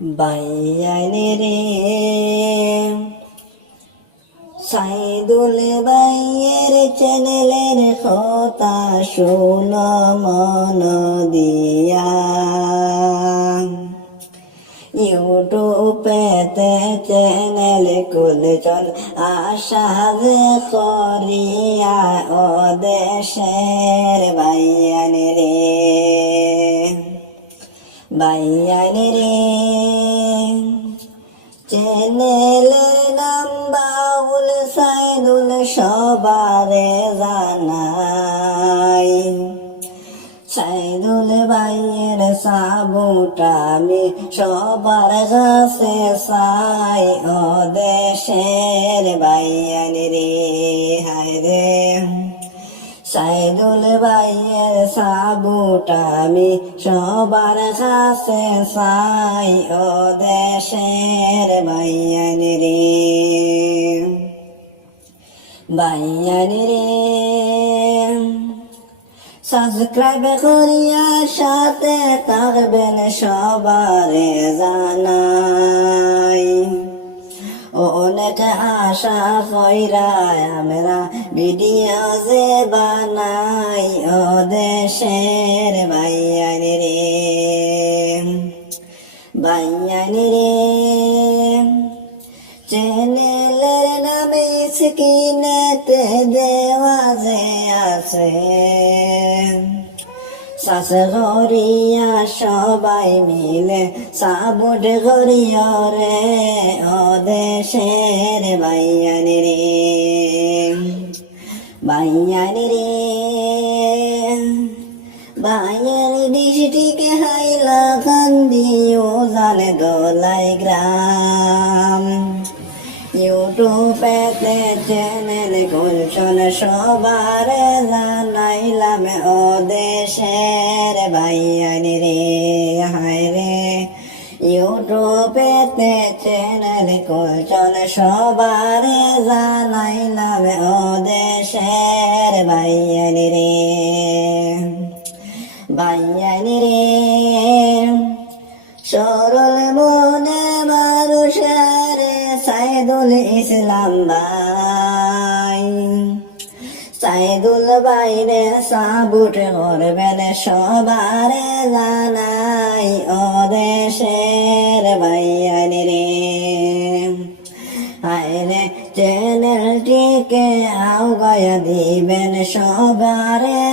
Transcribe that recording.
বাইয়ানি রে সাইদুল বাইয়ের চ্যানেলের কথা শুনো মন দিয়া। ইউটিউবেতে চ্যানেল খুলছন আশা যে করিয়া ও দেশের বাইয়ানি রে, বাইয়ানি রে। চ্যানেলের নাম বাউল সাইদুল সবারে জানাই। সাইদুল ভাইয়ের সাবুটা আমি সবার কাছে চাই ও দেশের বাইয়ানি রে, হায় রে। সাইদুল ভাইয়ের সাবুটা আমি সবার কাছে চাই ও দেশের বাইয়ানি রে, বাইয়ানি রে। সাবস্ক্রাইব করিয়া সাথে থাকবেন সবারে জানাই। অনেক আশা কইরা আমরা ভিডিও যে বানাই ও দেশের বাইয়ানি রে, বাইয়ানি রে। চ্যানেলের নামে স্ক্রিনেতে দেওয়া যে আছে, শ্বাস করিয়া সবাই মিলে সাবুট করিয়া রে ও দেশের বাইয়ানি রে, বাইয়ানি রে। বাইয়ানি ডিস্ট্রিক্ট হাইলাকান্দি উজানে দোলাই গ্রাম। ইউটিউবেতে চ্যানেল খুলছন সবারে জানাইলাম ও দেশের বাইয়ানি রে, হায় রে। ইউটিউবেতে চ্যানেল খুলছন সবারে জানাইলাম ও দেশের বাইয়ানি রে, বাইয়ানি রে। সরল মনে মানুষের সাইদুল ইসলাম ভাই। সাইদুল বাইরে সাবুট করবেন সবারে জানাই ও দেশের বাইয়ানি রে, আইরে চ্যানেলটিকে আগায়া দিবেন সবারে